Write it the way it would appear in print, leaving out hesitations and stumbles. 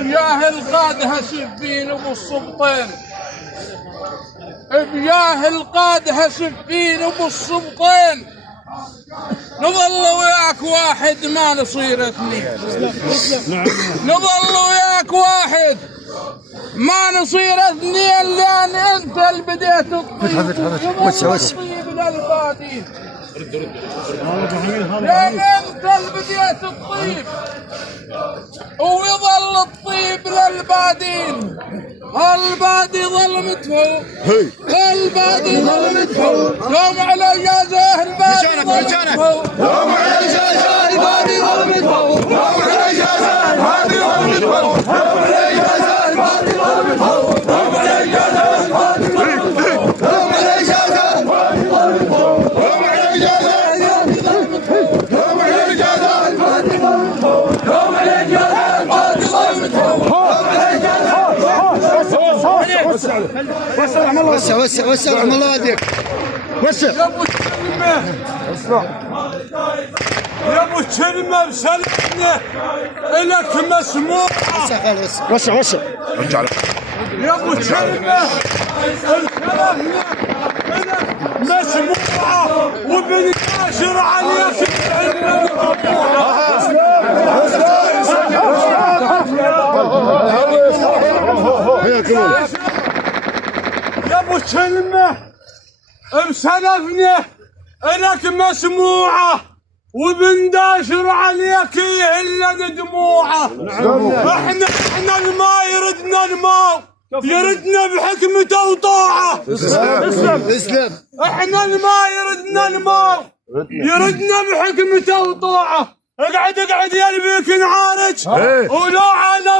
بجاه القادة سفين ابو السبطين، بجاه القادة سفين ابو السبطين، نظل وياك واحد ما نصير اثنين. نظل وياك واحد ما نصير اثنين، لان انت اللي بديت الطيب للبادين. لان انت اللي بديت الطيب ويظل الطيب للبادين. البادي ظل مدفوع، البادي ظل مدفوع، يوم على اجازه البادي ظل مدفوع، يوم على اجازه البادي ظل مدفوع، يوم على اجازه البادي ظل مدفوع، يوم على اجازه البادي ظل مدفوع، يوم على اجازه البادي ظل مدفوع، يوم على اجازه البادي ظل مدفوع، يوم على اجازه البادي ظل مدفوع، يوم على اجازه البادي ظل مدفوع، يوم على اجازه البادي ظل مدفوع. وسع رحم الله والديك. وسع يا ابو الكلمه، يا ابو الكلمه بسلمنا الك مسموعه. وسع ارجع له. يا ابو الكلمه الكلمه الك مسموعه وبنشر عليك يا ابو الكلمه بسلفنا الك مسموعه وبنداشر عليك الا دموعه. احنا الما يردنا الماء، يردنا بحكمته وطاعه. اسلم. احنا الما يردنا الماء، يردنا بحكمته وطاعه. اقعد يا اللي بيك نعارج ولو على